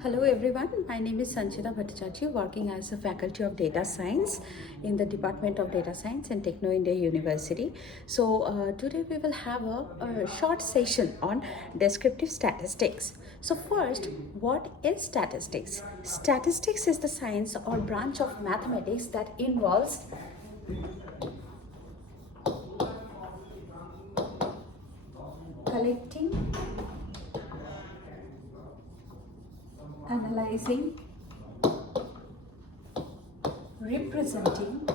Hello everyone, my name is Sanchita Bhattacharjee, working as a faculty of data science in the Department of Data Science in Techno India University. So today we will have a short session on descriptive statistics. So first, what is statistics? Statistics is the science or branch of mathematics that involves collecting, analyzing, representing,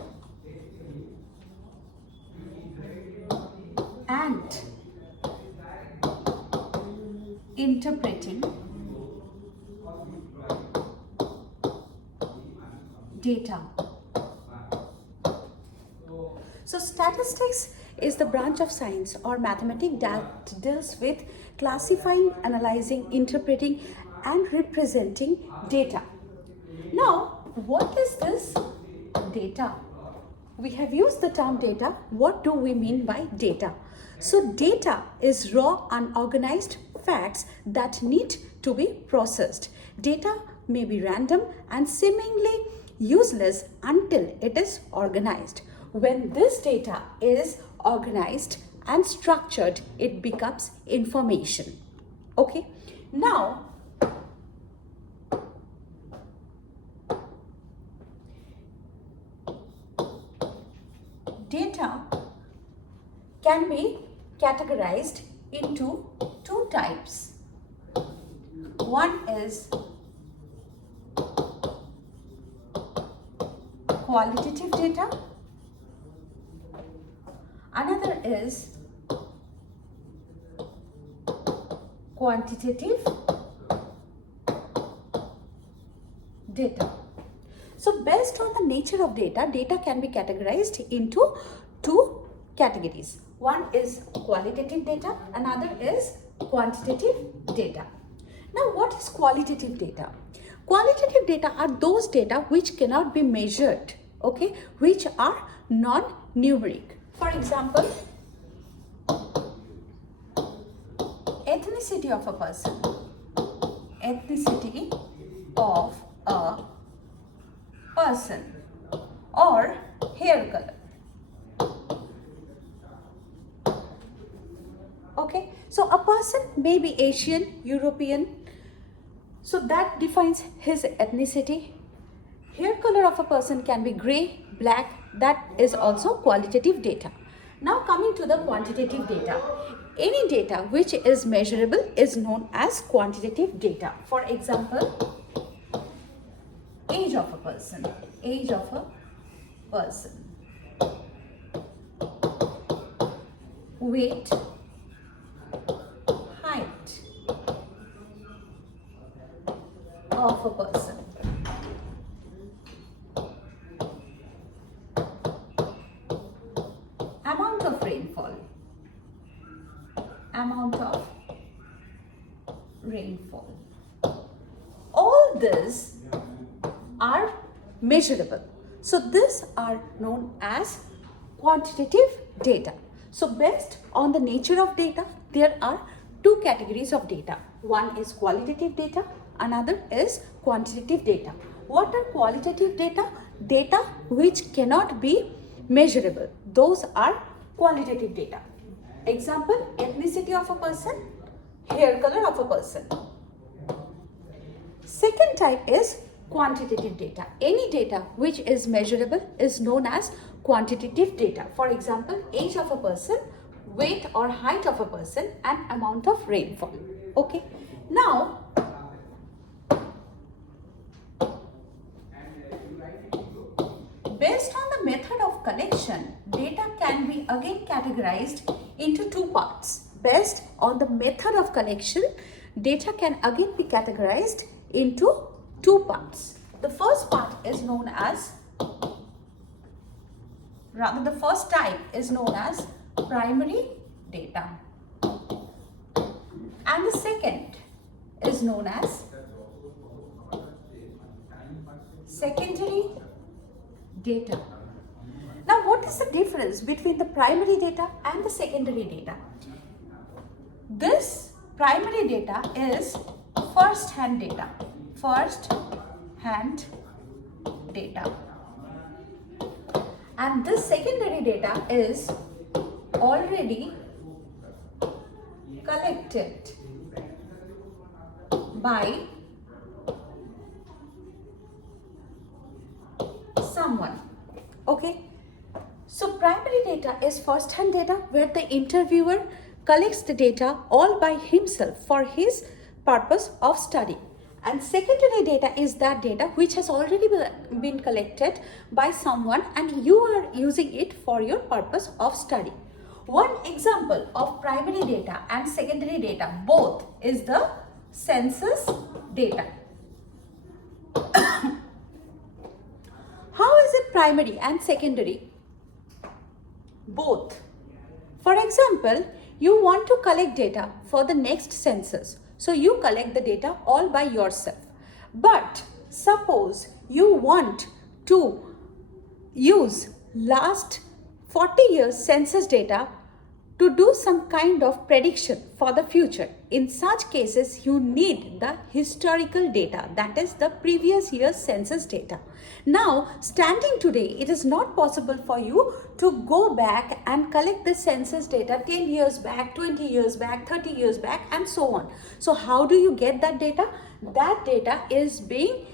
and interpreting data. So statistics is the branch of science or mathematics that deals with classifying, analyzing, interpreting, and representing data. Now, what is this data? We have used the term data. What do we mean by data? So data is raw, unorganized facts that need to be processed. Data may be random and seemingly useless until it is organized. When this data is organized and structured, it becomes information. Okay. Now, data can be categorized into two types. One is qualitative data. Another is quantitative data. So based on the nature of data, data can be categorized into two categories. One is qualitative data, another is quantitative data. Now, what is qualitative data? Qualitative data are those data which cannot be measured, okay, which are non-numeric. For example, ethnicity of a person, ethnicity of a person, or hair color. Okay, so a person may be Asian, European, so that defines his ethnicity. Hair color of a person can be gray, black, that is also qualitative data. Now coming to the quantitative data. Any data which is measurable is known as quantitative data. For example, age of a person, age of a person, weight, height of a person, amount of rainfall, amount of rainfall. All these are measurable. So these are known as quantitative data. So based on the nature of data, there are two categories of data. One is qualitative data, another is quantitative data. What are qualitative data? Data which cannot be measurable. Those are qualitative data. Example, ethnicity of a person, hair color of a person. Second type is quantitative data. Any data which is measurable is known as quantitative data. For example, age of a person, weight or height of a person, and amount of rainfall. Okay. Now, based on the method of collection, data can be again categorized into two parts. Based on the method of collection, data can again be categorized into two parts. The first part is known as, rather the first type is known as primary data. And the second is known as secondary data. Now, what is the difference between the primary data and the secondary data? This primary data is first hand data. first hand data, and this secondary data is already collected by someone. Okay, so primary data is first hand data where the interviewer collects the data all by himself for his purpose of study, and secondary data is that data which has already been collected by someone and you are using it for your purpose of study. One example of primary data and secondary data both is the census data. How is it primary and secondary? Both. For example, you want to collect data for the next census. So you collect the data all by yourself. But suppose you want to use last 40 years census data to do some kind of prediction for the future. In such cases, you need the historical data, that is the previous year's census data. Now, standing today, it is not possible for you to go back and collect the census data 10 years back, 20 years back, 30 years back, and so on. So how do you get that data? That data is being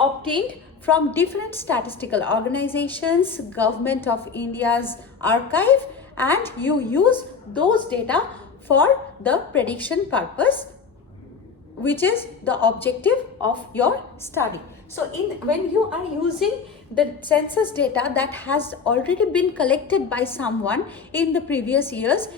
obtained from different statistical organizations, Government of India's archive, and you use those data for the prediction purpose, which is the objective of your study. So when you are using the census data that has already been collected by someone in the previous years,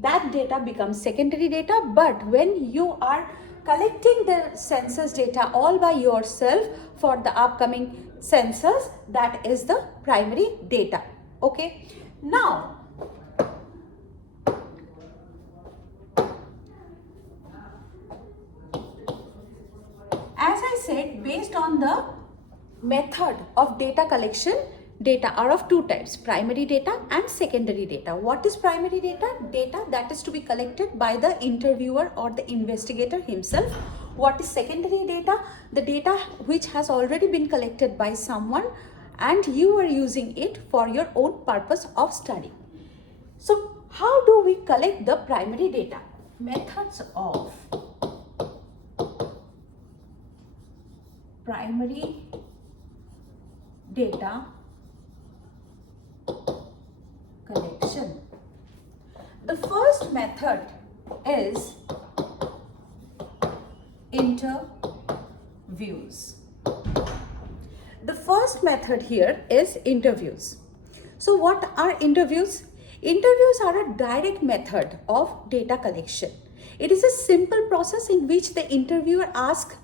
that data becomes secondary data. But when you are collecting the census data all by yourself for the upcoming census, that is the primary data. Okay, now as I said, based on the method of data collection, data are of two types, primary data and secondary data. What is primary data? Data that is to be collected by the interviewer or the investigator himself. What is secondary data? The data which has already been collected by someone and you are using it for your own purpose of study. So how do we collect the primary data? Methods of primary data collection. The first method is interviews. The first method here is interviews. So what are interviews? Interviews are a direct method of data collection. It is a simple process in which the interviewer asks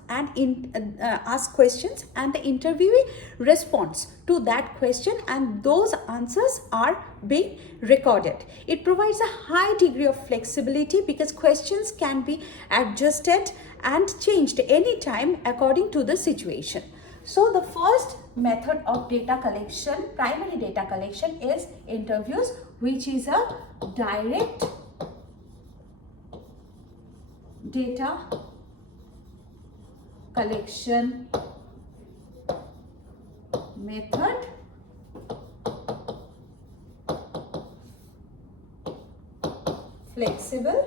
questions and the interviewee responds to that question, and those answers are being recorded. It provides a high degree of flexibility because questions can be adjusted and changed anytime according to the situation. So the first method of data collection, primary data collection, is interviews, which is a direct data collection method flexible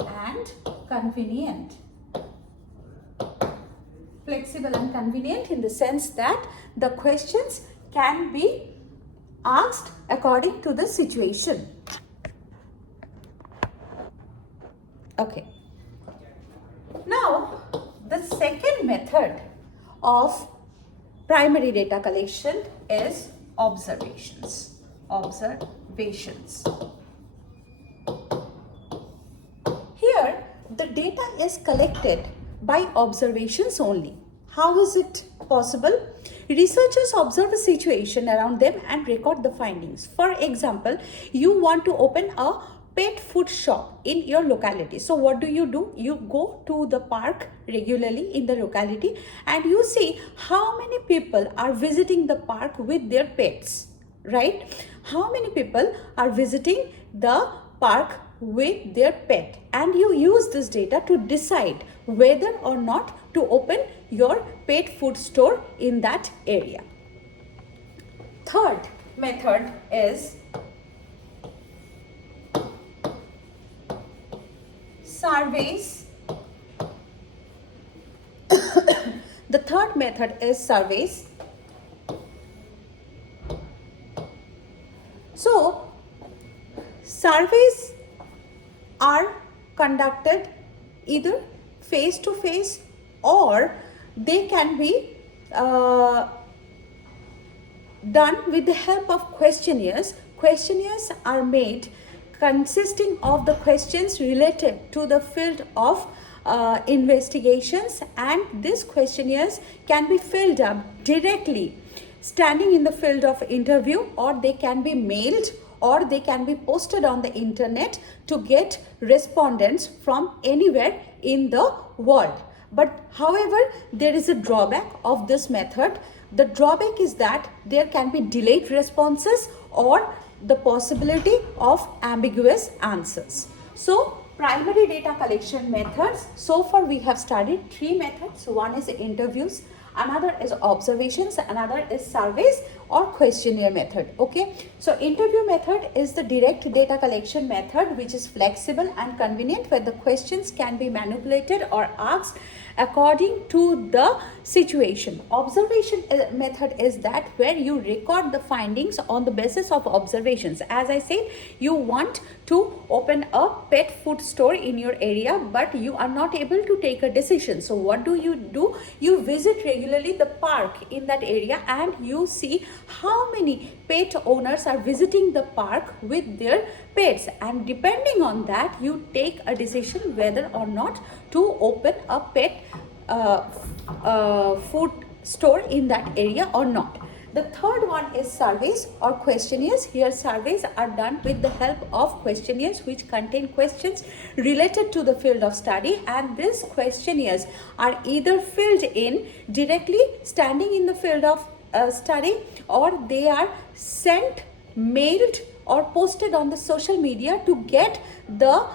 and convenient. Flexible and convenient in the sense that the questions can be asked according to the situation. Okay. Now, the second method of primary data collection is observations. Observations. Here, the data is collected by observations only. How is it possible? Researchers observe a situation around them and record the findings. For example, you want to open a pet food shop in your locality. So what do? You go to the park regularly in the locality and you see how many people are visiting the park with their pets, right? How many people are visiting the park with their pet, and you use this data to decide whether or not to open your pet food store in that area. Third method is surveys. The third method is surveys. So, surveys are conducted either face to face, or they can be done with the help of questionnaires. Questionnaires are made consisting of the questions related to the field of investigations, and these questionnaires can be filled up directly standing in the field of interview, or they can be mailed, or they can be posted on the internet to get respondents from anywhere in the world. But however, there is a drawback of this method. The drawback is that there can be delayed responses or the possibility of ambiguous answers. So, primary data collection methods. So far we have studied three methods. One is interviews, another is observations, another is surveys or questionnaire method. Okay, so interview method is the direct data collection method, which is flexible and convenient, where the questions can be manipulated or asked according to the situation. Observation method is that where you record the findings on the basis of observations. As I said, you want to open a pet food store in your area, but you are not able to take a decision. So what do? You visit regularly the park in that area, and you see how many pet owners are visiting the park with their pets, and depending on that you take a decision whether or not to open a pet food store in that area or not. The third one is surveys or questionnaires. Here surveys are done with the help of questionnaires which contain questions related to the field of study, and these questionnaires are either filled in directly standing in the field of study, or they are sent, mailed or posted on the social media to get the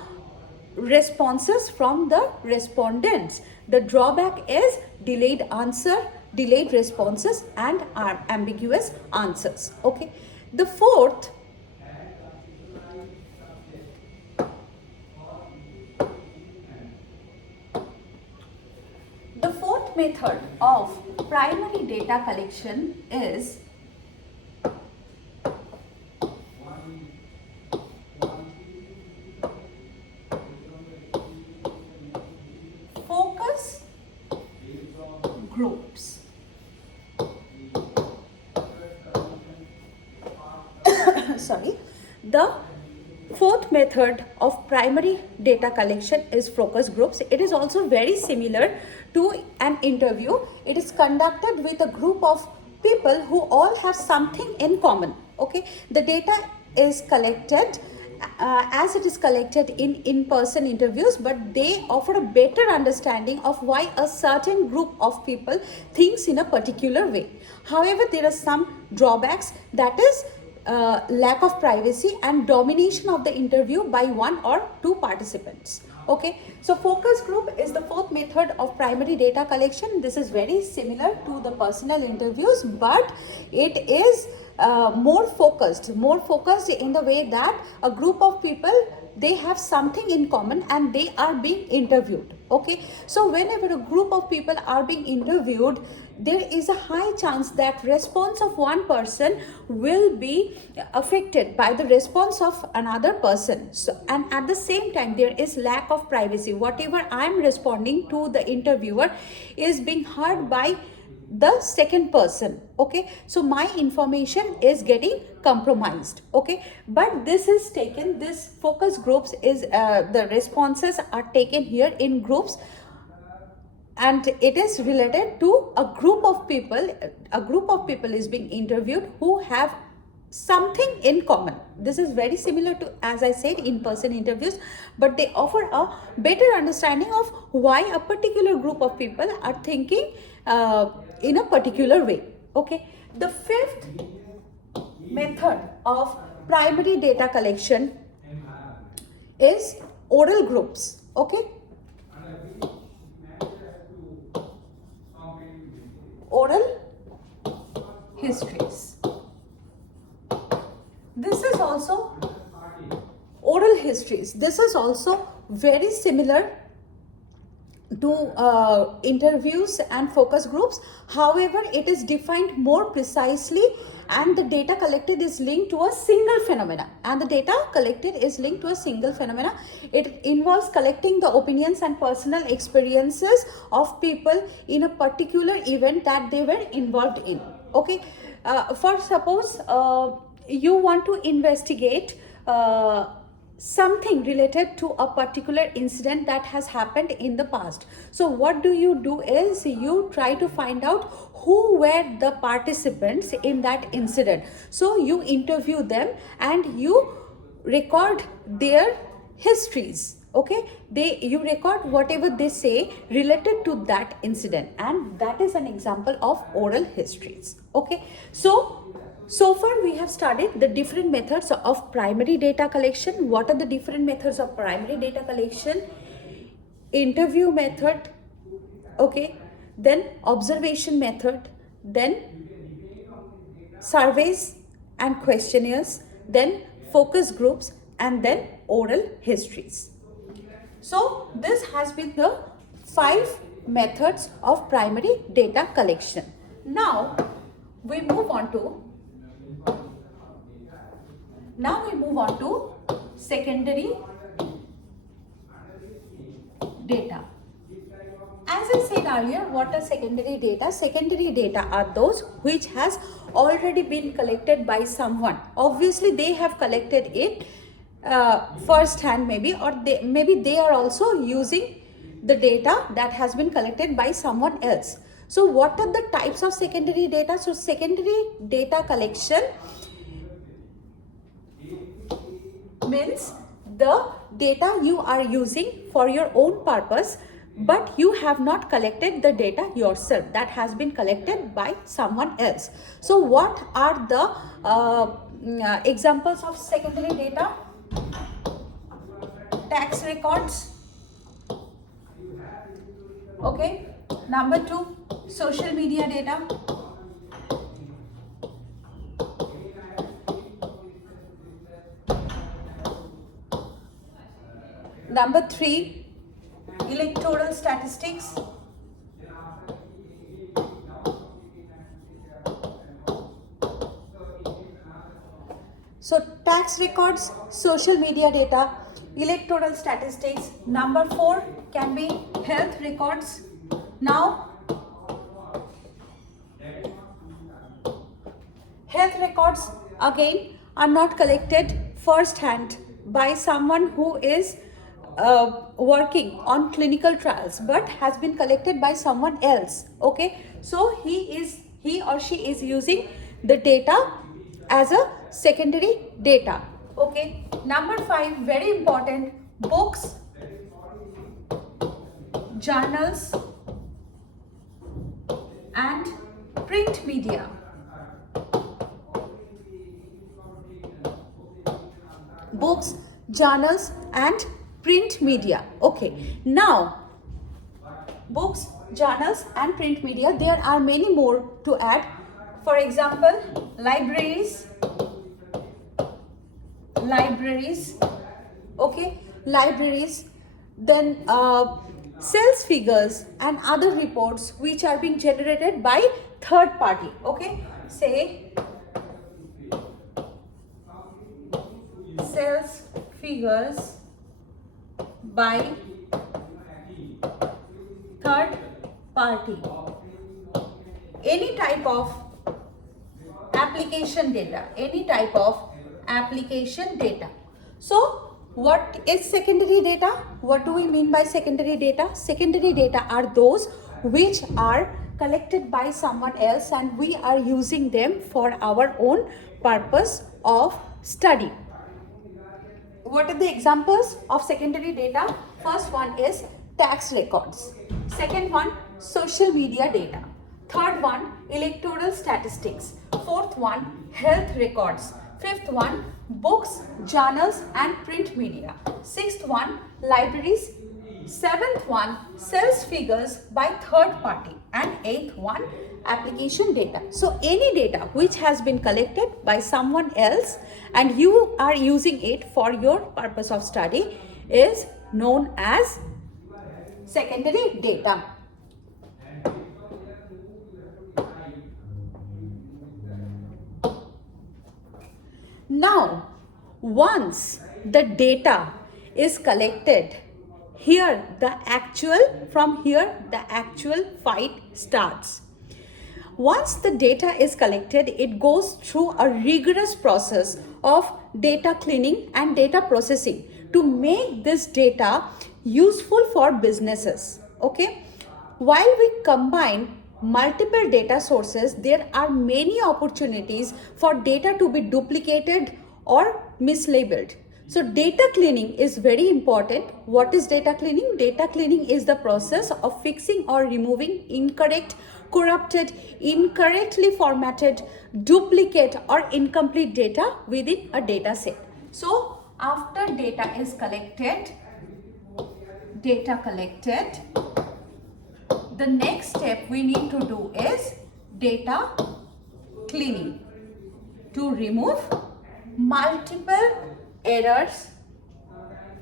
responses from the respondents. The drawback is delayed answer, delayed responses and ambiguous answers. Okay, the fourth method of primary data collection is focus groups. Sorry, the fourth method of primary data collection is focus groups. It is also very similar to an interview. It is conducted with a group of people who all have something in common. Okay, the data is collected as it is collected in in-person interviews, but they offer a better understanding of why a certain group of people thinks in a particular way. However, there are some drawbacks, that is lack of privacy and domination of the interview by one or two participants. Okay, so focus group is the fourth method of primary data collection. This is very similar to the personal interviews, but it is more focused in the way that a group of people, they have something in common and they are being interviewed. Okay, so whenever a group of people are being interviewed, there is a high chance that response of one person will be affected by the response of another person. So, and at the same time, there is lack of privacy. Whatever I am responding to the interviewer is being heard by the second person. Okay, so my information is getting compromised. Okay, but this is taken, this focus groups is the responses are taken here in groups, and it is related to a group of people. A group of people is being interviewed who have something in common. This is very similar to, as I said, in-person interviews, but they offer a better understanding of why a particular group of people are thinking in a particular way. Okay, the fifth method of primary data collection is oral groups. Okay, oral histories. This is also oral histories. This is also very similar to interviews and focus groups. However, it is defined more precisely, and the data collected is linked to a single phenomena. It involves collecting the opinions and personal experiences of people in a particular event that they were involved in. Okay, for suppose you want to investigate something related to a particular incident that has happened in the past. So what do is you try to find out who were the participants in that incident. So you interview them and you record their histories. Okay, you record whatever they say related to that incident, and that is an example of oral histories. Okay, so far we have studied the different methods of primary data collection. What are the different methods of primary data collection? Interview method, okay, then observation method, then surveys and questionnaires, then focus groups, and then oral histories. So this has been the 5 methods of primary data collection. Now we move on to secondary data. As I said earlier, what are secondary data? Secondary data are those which has already been collected by someone. Obviously, they have collected it first hand maybe, or maybe they are also using the data that has been collected by someone else. So what are the types of secondary data? So secondary data collection means the data you are using for your own purpose, but you have not collected the data yourself, that has been collected by someone else. So what are the examples of secondary data? Tax records. Okay. Number 2, social media data. Number 3, electoral statistics. So tax records, social media data, electoral statistics. Number 4 can be health records. Now, health records again are not collected first hand by someone who is working on clinical trials, but has been collected by someone else. Okay, so he or she is using the data as a secondary data. Okay, number 5, very important, books, journals and print media. Books, journals and print media. Okay, now books, journals and print media, there are many more to add. For example, libraries, okay, libraries, then sales figures and other reports which are being generated by third party. Okay, say sales figures by third party, any type of application data, So what is secondary data? What do we mean by secondary data? Secondary data are those which are collected by someone else and we are using them for our own purpose of study. What are the examples of secondary data? First one is tax records. Second one, social media data. Third one, electoral statistics. Fourth one, health records. Fifth one, books, journals and print media. Sixth one, libraries. Seventh one, sales figures by third party. And eighth one, application data. So any data which has been collected by someone else and you are using it for your purpose of study is known as secondary data. Now, once the data is collected, from here the actual fight starts. Once the data is collected, it goes through a rigorous process of data cleaning and data processing to make this data useful for businesses. Okay, while we combine multiple data sources, there are many opportunities for data to be duplicated or mislabeled. So data cleaning is very important. What is data cleaning? Data cleaning is the process of fixing or removing incorrect, corrupted, incorrectly formatted, duplicate or incomplete data within a data set. So after data collected, the next step we need to do is data cleaning to remove multiple errors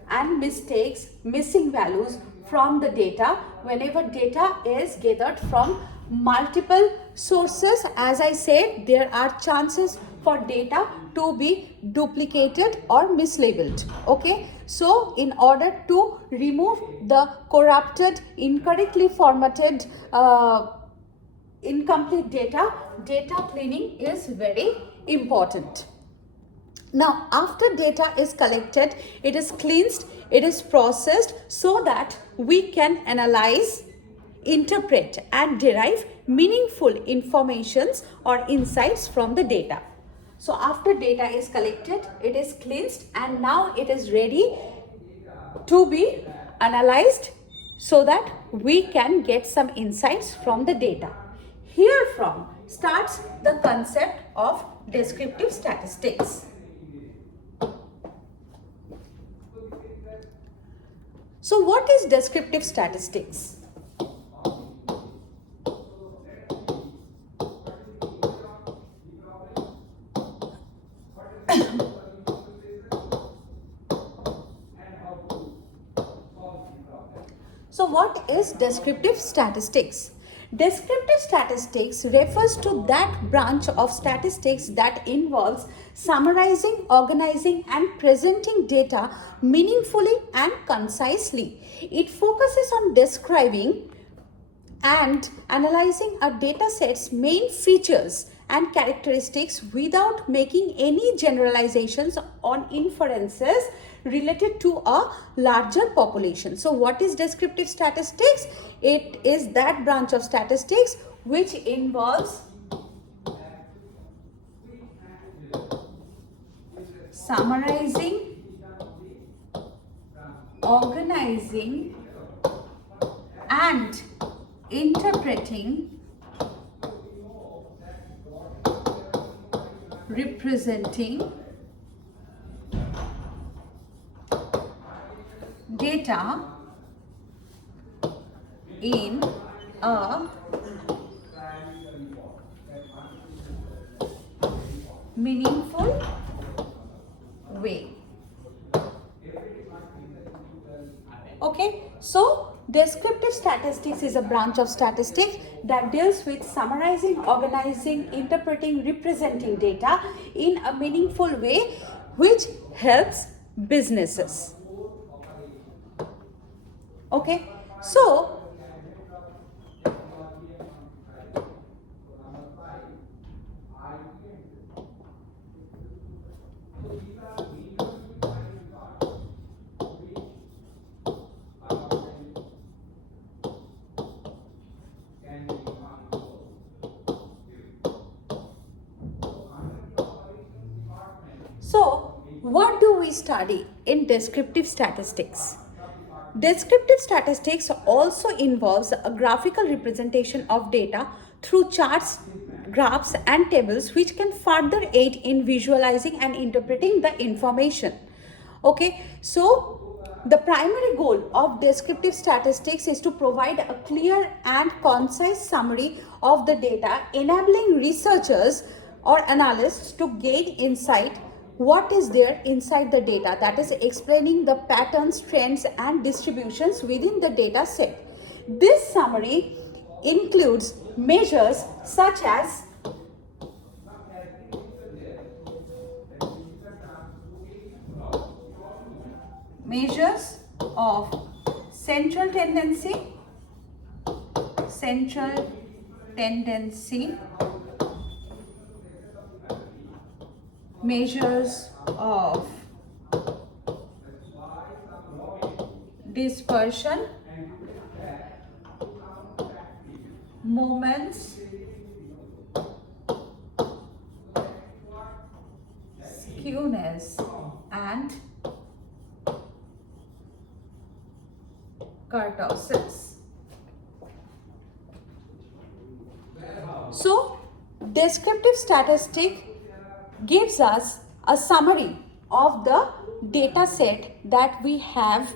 and mistakes, missing values from the data. Whenever data is gathered from multiple sources, as I said, there are chances for data to be duplicated or mislabeled. Okay, so in order to remove the corrupted, incorrectly formatted, incomplete data, data cleaning is very important. Now, after data is collected, it is cleansed, it is processed so that we can analyze, interpret and derive meaningful informations or insights from the data. So after data is collected, it is cleansed and now it is ready to be analyzed so that we can get some insights from the data. Herefrom starts the concept of descriptive statistics. So what is descriptive statistics? So what is descriptive statistics? Descriptive statistics refers to that branch of statistics that involves summarizing, organizing and presenting data meaningfully and concisely. It focuses on describing and analyzing a data set's main features and characteristics without making any generalizations on inferences related to a larger population. So what is descriptive statistics? It is that branch of statistics which involves summarizing, organizing and interpreting, representing data in a meaningful way. Okay, so descriptive statistics is a branch of statistics that deals with summarizing, organizing, interpreting, representing data in a meaningful way which helps businesses. Okay, so what do we study in descriptive statistics? Descriptive statistics also involves a graphical representation of data through charts, graphs and tables which can further aid in visualizing and interpreting the information. Okay, so the primary goal of descriptive statistics is to provide a clear and concise summary of the data, enabling researchers or analysts to gain insight what is there inside the data, that is explaining the patterns, trends and distributions within the data set. This summary includes measures such as measures of central tendency, measures of dispersion, moments, skewness and kurtosis. So, descriptive statistic gives us a summary of the data set that we have,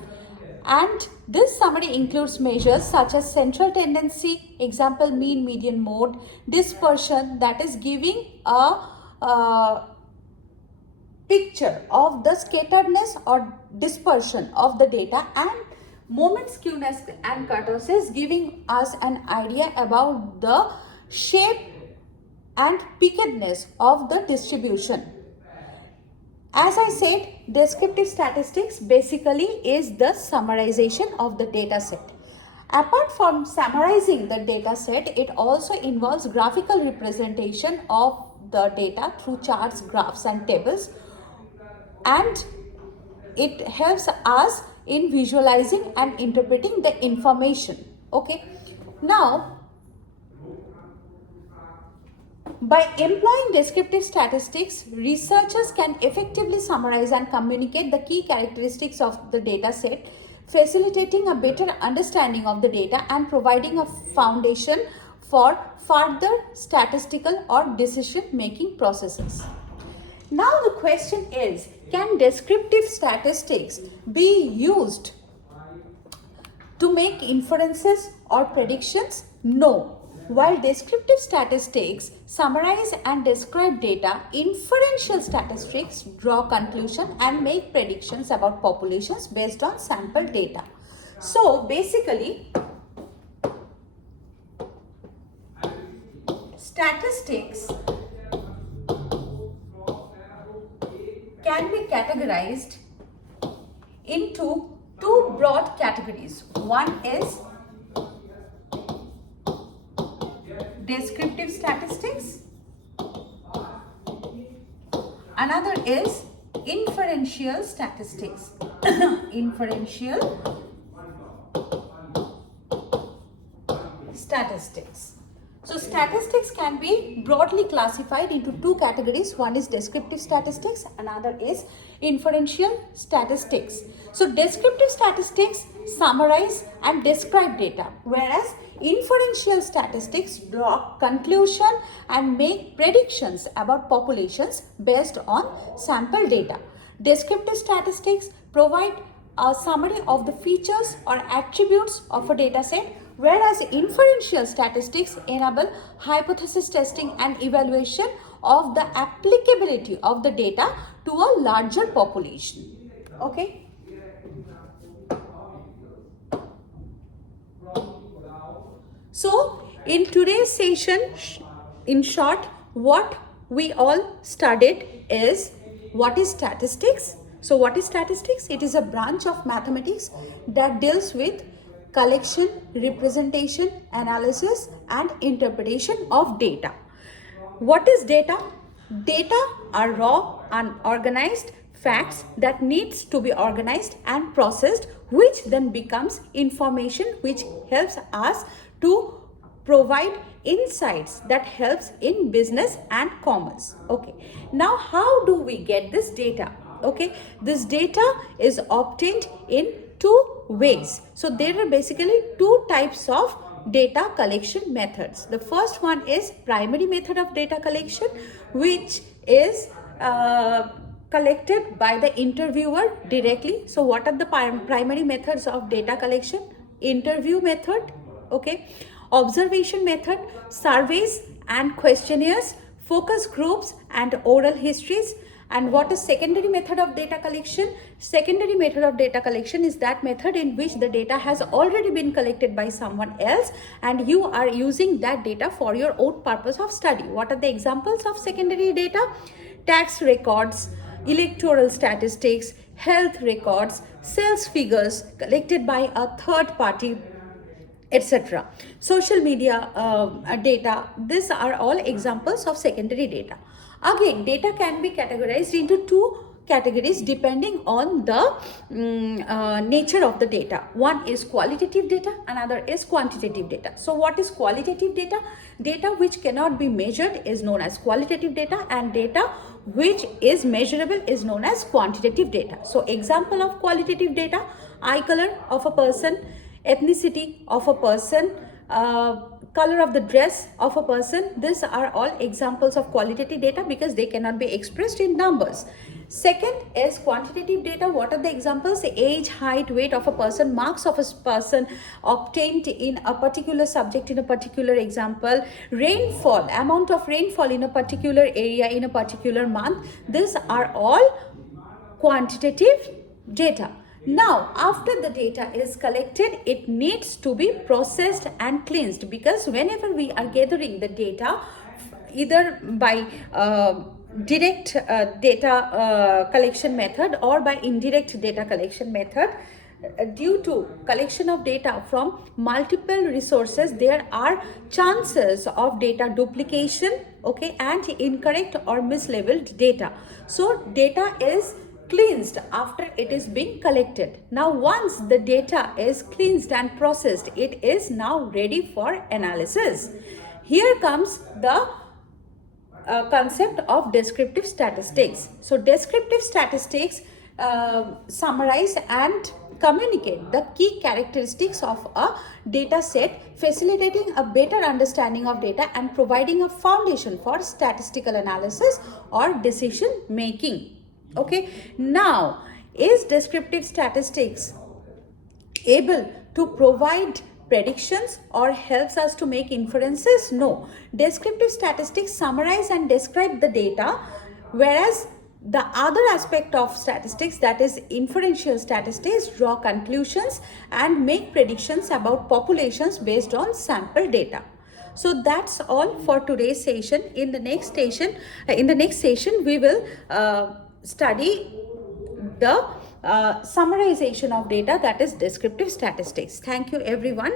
and this summary includes measures such as central tendency, example mean, median, mode, dispersion, that is giving a picture of the scatteredness or dispersion of the data, and moment, skewness and kurtosis giving us an idea about the shape and pickedness of the distribution. As I said, descriptive statistics basically is the summarization of the data set. Apart from summarizing the data set, it also involves graphical representation of the data through charts, graphs and tables, and it helps us in visualizing and interpreting the information. Okay, now by employing descriptive statistics, researchers can effectively summarize and communicate the key characteristics of the data set, facilitating a better understanding of the data and providing a foundation for further statistical or decision-making processes. Now the question is, can descriptive statistics be used to make inferences or predictions? No. While descriptive statistics summarize and describe data, inferential statistics draw conclusions and make predictions about populations based on sample data. So basically, statistics can be categorized into two broad categories. One is descriptive statistics, another is inferential statistics. Inferential statistics. So statistics can be broadly classified into two categories. One is descriptive statistics, another is inferential statistics. So descriptive statistics summarize and describe data, whereas inferential statistics draw conclusion and make predictions about populations based on sample data. Descriptive statistics provide a summary of the features or attributes of a data set, whereas inferential statistics enable hypothesis testing and evaluation of the applicability of the data to a larger population. Okay. So, in today's session, in short, what we all studied is what is statistics. So, what is statistics? It is a branch of mathematics that deals with collection, representation, analysis and interpretation of data. What is data? Data are raw, unorganized facts that needs to be organized and processed, which then becomes information which helps us to provide insights that helps in business and commerce. Okay, now how do we get this data? Okay, this data is obtained in two ways. So there are basically two types of data collection methods. The first one is primary method of data collection, which is collected by the interviewer directly. So what are the primary methods of data collection? Interview method, okay, observation method, surveys and questionnaires, focus groups and oral histories. And what is secondary method of data collection? Secondary method of data collection is that method in which the data has already been collected by someone else and you are using that data for your own purpose of study. What are the examples of secondary data? Tax records, electoral statistics, health records, sales figures collected by a third party, etc. Social media data. These are all examples of secondary data. Again, data can be categorized into two categories depending on the nature of the data. One is qualitative data, another is quantitative data. So what is qualitative data? Data which cannot be measured is known as qualitative data, and data which is measurable is known as quantitative data. So example of qualitative data: eye color of a person, ethnicity of a person, color of the dress of a person. These are all examples of qualitative data because they cannot be expressed in numbers. Second is quantitative data. What are the examples? The age, height, weight of a person, marks of a person obtained in a particular subject in a particular example, rainfall, amount of rainfall in a particular area in a particular month. These are all quantitative data. Now, after the data is collected, it needs to be processed and cleansed, because whenever we are gathering the data, either by direct data collection method or by indirect data collection method, due to collection of data from multiple resources, there are chances of data duplication, okay, and incorrect or mislabeled data. So data is cleansed after it is being collected. Now once the data is cleansed and processed, it is now ready for analysis. Here comes the concept of descriptive statistics. So descriptive statistics summarize and communicate the key characteristics of a data set, facilitating a better understanding of data and providing a foundation for statistical analysis or decision making. Okay, now is descriptive statistics able to provide predictions or helps us to make inferences? No. Descriptive statistics summarize and describe the data, whereas the other aspect of statistics, that is inferential statistics, draw conclusions and make predictions about populations based on sample data. So that's all for today's session. In the next session, we will study the summarization of data, that is descriptive statistics. Thank you everyone.